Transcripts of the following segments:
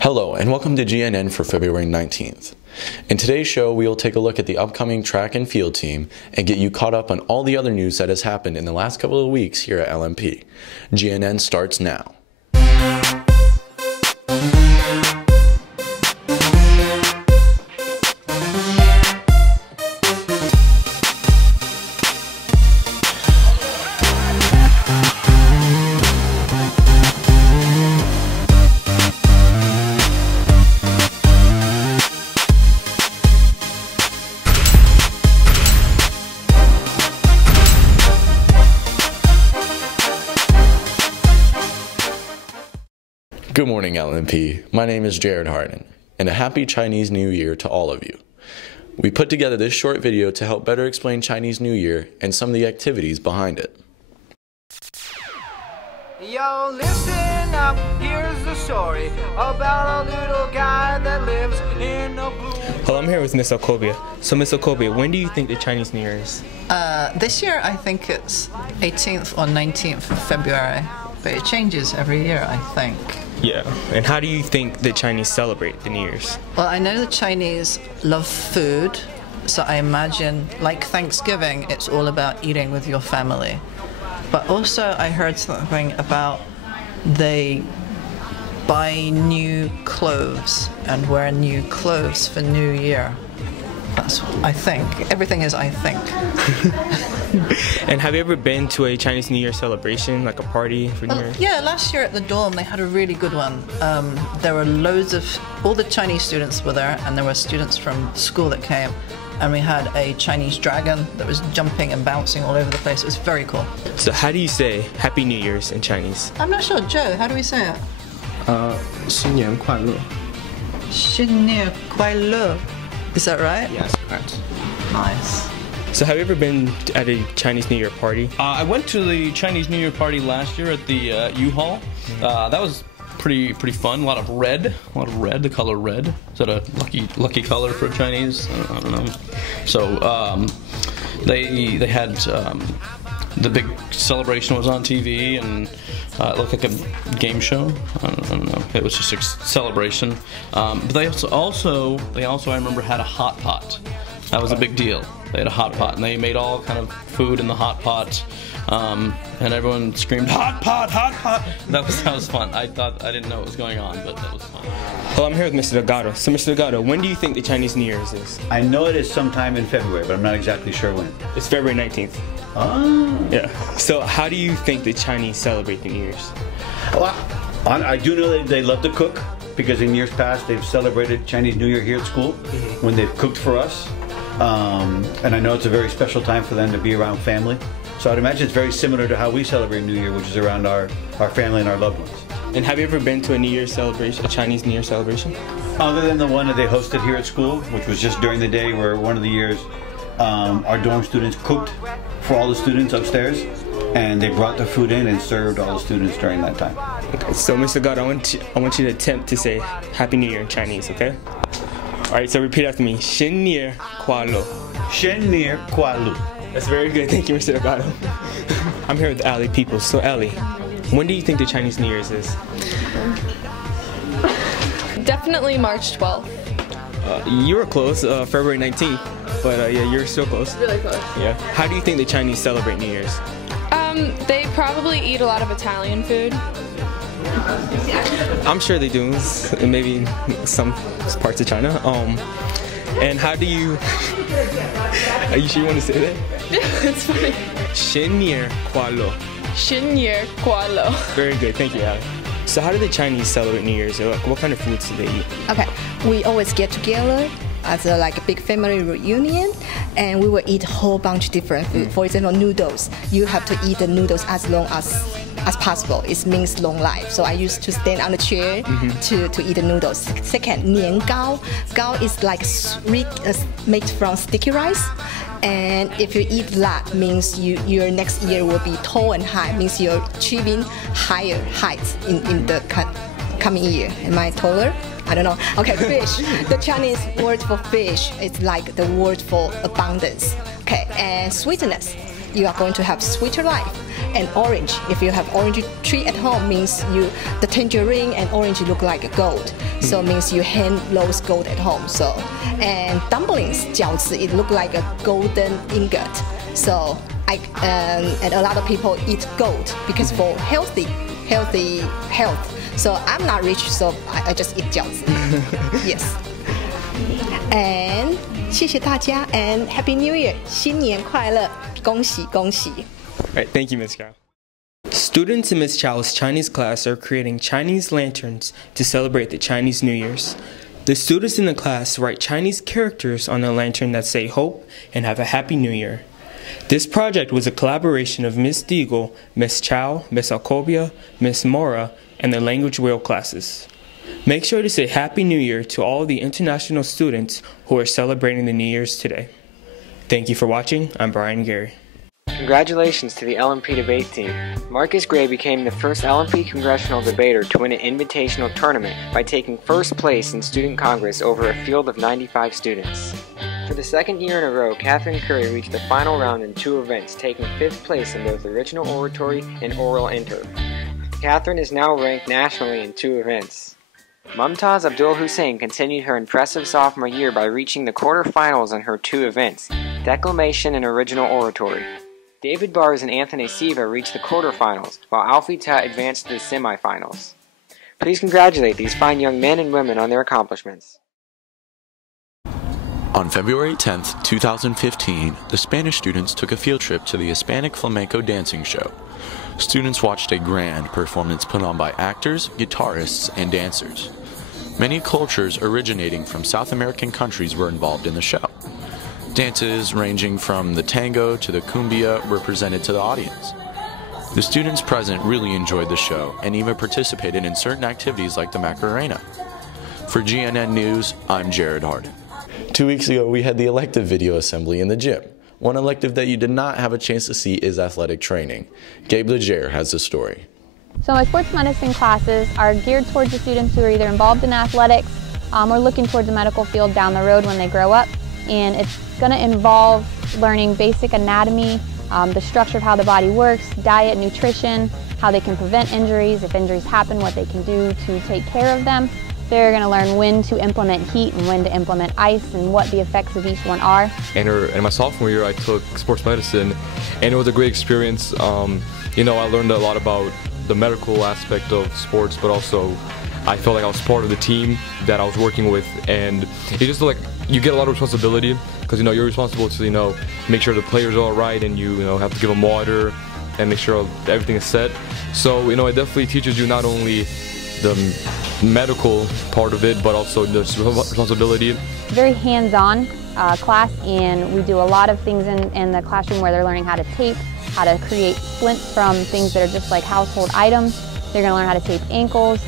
Hello and welcome to GNN for February 19th. In today's show, we will take a look at the upcoming track and field team and get you caught up on all the other news that has happened in the last couple of weeks here at LMP. GNN starts now. Good morning, LMP. My name is Jared Harden, and a happy Chinese New Year to all of you. We put together this short video to help better explain Chinese New Year and some of the activities behind it. Yo, listen up, here's the story about a little guy that lives in a blue... Hello, I'm here with Miss Okobia. So, Miss Okobia, when do you think the Chinese New Year is? This year, I think it's 18th or 19th of February, but it changes every year, I think. Yeah, and how do you think the Chinese celebrate the New Year's? Well, I know the Chinese love food, so I imagine, like Thanksgiving, it's all about eating with your family. But also, I heard something about they buy new clothes and wear new clothes for New Year. That's what I think. Everything is I think. And have you ever been to a Chinese New Year celebration, like a party for New Year? Yeah, last year at the dorm they had a really good one. There were loads of, all the Chinese students were there, and there were students from school that came, and we had a Chinese dragon that was jumping and bouncing all over the place. It was very cool. So how do you say Happy New Year's in Chinese? I'm not sure, Joe, how do we say it? 新年快乐. 新年快乐. Is that right? Yes, correct. Nice. So have you ever been at a Chinese New Year party? I went to the Chinese New Year party last year at the U-Haul. That was pretty fun. A lot of red, the color red. Is that a lucky color for Chinese? I don't know. So they had the big celebration was on TV, and it looked like a game show. I don't know. It was just a celebration. But they also I remember had a hot pot. That was a big deal. They had a hot pot, and they made all kind of food in the hot pot, and everyone screamed "hot pot, hot pot." That was fun. I didn't know what was going on, but that was fun. Well, I'm here with Mr. Delgado. So, Mr. Delgado, when do you think the Chinese New Year's is? I know it is sometime in February, but I'm not exactly sure when. It's February 19th. Oh. Yeah. So how do you think the Chinese celebrate the New Year's? Well, I do know that they love to cook, because in years past they've celebrated Chinese New Year here at school when they've cooked for us. And I know it's a very special time for them to be around family. So I'd imagine it's very similar to how we celebrate New Year, which is around our family and our loved ones. And have you ever been to a New Year's celebration, a Chinese New Year celebration? Other than the one that they hosted here at school, which was just during the day, where one of the years our dorm students cooked for all the students upstairs, and they brought the food in and served all the students during that time. Okay, so Mr. God, I want you to attempt to say Happy New Year in Chinese, okay? Alright, so repeat after me. 新年快乐. 新年快乐. That's very good. Thank you, Mr. Delgado. I'm here with Allie Peoples. So, Allie, when do you think the Chinese New Year's is? Definitely March 12th. You were close, February 19th, but yeah, you're still close. Really close. Yeah. How do you think the Chinese celebrate New Year's? They probably eat a lot of Italian food. I'm sure they do, maybe some parts of China. And how do you... Are you sure you want to say that? Yeah, it's funny. 新年快乐. 新年快乐. Very good, thank you, Allie. So how do the Chinese celebrate New Year's? Like, what kind of foods do they eat? Okay, we always get together as a big family reunion, and we will eat a whole bunch of different food. For example, noodles. You have to eat the noodles as long as possible. It means long life. So I used to stand on the chair to eat the noodles. Second, 年糕. Gao is like sweet, made from sticky rice. And if you eat that, means your next year will be tall and high. Means you're achieving higher heights in the coming year. Am I taller? I don't know. Okay, fish. The Chinese word for fish is like the word for abundance. Okay, and sweetness. You are going to have sweeter life. and orange. If you have orange tree at home, means the tangerine and orange look like gold. So means you hand those gold at home. So and dumplings, 饺子, it look like a golden ingot. So and a lot of people eat gold because for health. So I'm not rich, so I just eat 饺子. Yes. And 谢谢大家 and Happy New Year. 新年快乐，恭喜恭喜. All right, thank you, Ms. Chow. Students in Ms. Chow's Chinese class are creating Chinese lanterns to celebrate the Chinese New Year's. The students in the class write Chinese characters on the lantern that say hope and have a Happy New Year. This project was a collaboration of Ms. Deagle, Ms. Chow, Ms. Alcobia, Ms. Mora, and the Language Whale classes. Make sure to say Happy New Year to all the international students who are celebrating the New Year's today. Thank you for watching. I'm Brian Gary. Congratulations to the LMP debate team. Marcus Gray became the first LMP congressional debater to win an invitational tournament by taking first place in Student Congress over a field of 95 students. For the second year in a row, Catherine Curry reached the final round in 2 events, taking 5th place in both original oratory and oral inter. Catherine is now ranked nationally in 2 events. Mumtaz Abdul Hussein continued her impressive sophomore year by reaching the quarterfinals in her 2 events, declamation and original oratory. David Bars and Anthony Siva reached the quarterfinals, while Alfie Tutt advanced to the semifinals. Please congratulate these fine young men and women on their accomplishments. On February 10, 2015, the Spanish students took a field trip to the Hispanic Flamenco Dancing Show. Students watched a grand performance put on by actors, guitarists, and dancers. Many cultures originating from South American countries were involved in the show. Dances ranging from the tango to the cumbia were presented to the audience. The students present really enjoyed the show and even participated in certain activities like the Macarena. For GNN News, I'm Jared Harden. 2 weeks ago, we had the elective video assembly in the gym. One elective that you did not have a chance to see is athletic training. Gabe Leger has the story. So my sports medicine classes are geared towards the students who are either involved in athletics or looking towards the medical field down the road when they grow up. And it's going to involve learning basic anatomy, the structure of how the body works, diet, nutrition, how they can prevent injuries, if injuries happen, what they can do to take care of them. They're going to learn when to implement heat and when to implement ice and what the effects of each one are. And in my sophomore year, I took sports medicine, and it was a great experience. You know, I learned a lot about the medical aspect of sports, but also I felt like I was part of the team that I was working with, and it's just like you get a lot of responsibility because, you know, you're responsible to, you know, make sure the players are all right, and you know, have to give them water and make sure everything is set. So, you know, it definitely teaches you not only the medical part of it, but also the responsibility. Very hands-on class, and we do a lot of things in the classroom where they're learning how to tape, how to create splints from things that are just like household items. They're going to learn how to tape ankles,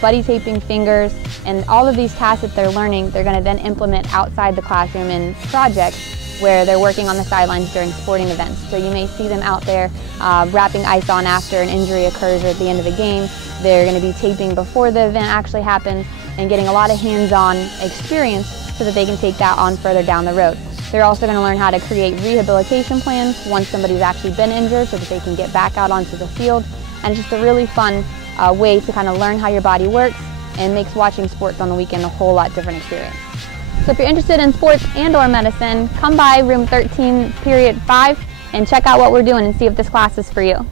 buddy taping fingers, and all of these tasks that they're learning, they're going to then implement outside the classroom in projects where they're working on the sidelines during sporting events. So you may see them out there wrapping ice on after an injury occurs or at the end of a game. They're going to be taping before the event actually happens and getting a lot of hands-on experience so that they can take that on further down the road. They're also going to learn how to create rehabilitation plans once somebody's actually been injured so that they can get back out onto the field. And it's just a really fun way to kind of learn how your body works and makes watching sports on the weekend a whole lot different experience. So if you're interested in sports and or medicine, come by room 13, period 5, and check out what we're doing and see if this class is for you.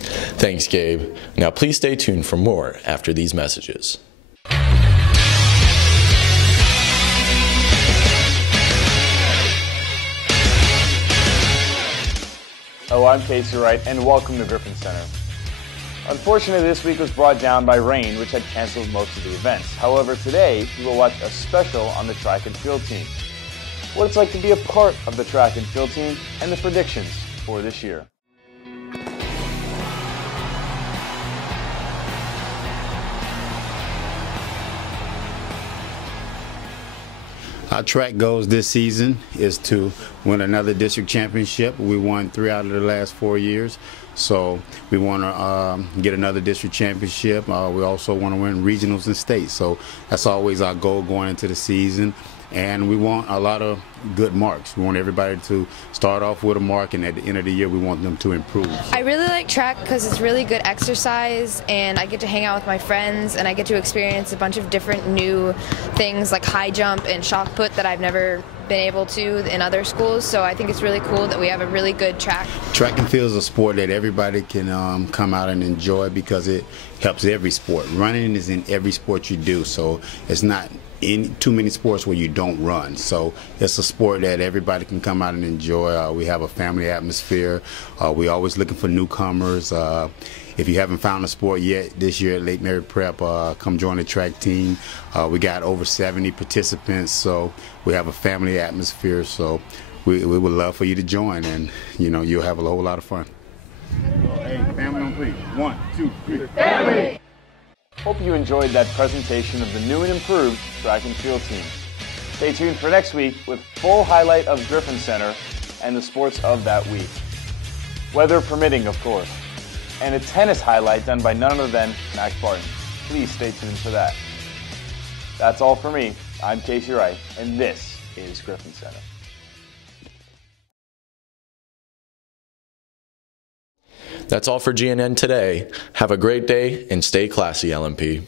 Thanks, Gabe. Now please stay tuned for more after these messages. Hello, I'm Casey Wright, and welcome to Griffin Center. Unfortunately, this week was brought down by rain, which had canceled most of the events. However, today, we will watch a special on the track and field team, what it's like to be a part of the track and field team, and the predictions for this year. Our track goals this season is to win another district championship. We won 3 out of the last 4 years, so we want to get another district championship. We also want to win regionals and states, so that's always our goal going into the season. and we want a lot of good marks. We want everybody to start off with a mark, and at the end of the year we want them to improve. I really like track because it's really good exercise, and I get to hang out with my friends, and I get to experience a bunch of different new things like high jump and shot put that I've never been able to in other schools. So I think it's really cool that we have a really good track. Track and field is a sport that everybody can come out and enjoy because it helps every sport. Running is in every sport you do, so it's not in too many sports where you don't run. So it's a sport that everybody can come out and enjoy. We have a family atmosphere. We're always looking for newcomers. If you haven't found a sport yet this year at Lake Mary Prep, come join the track team. We got over 70 participants, so we have a family atmosphere. So we would love for you to join, and you'll have a whole lot of fun. Hey, family on please. 1, 2, 3. Family! Hope you enjoyed that presentation of the new and improved track and field team. Stay tuned for next week with full highlight of Griffin Center and the sports of that week. Weather permitting, of course. And a tennis highlight done by none other than Max Barton. Please stay tuned for that. That's all for me. I'm Casey Wright, and this is Griffin Center. That's all for GNN today. Have a great day and stay classy, LMP.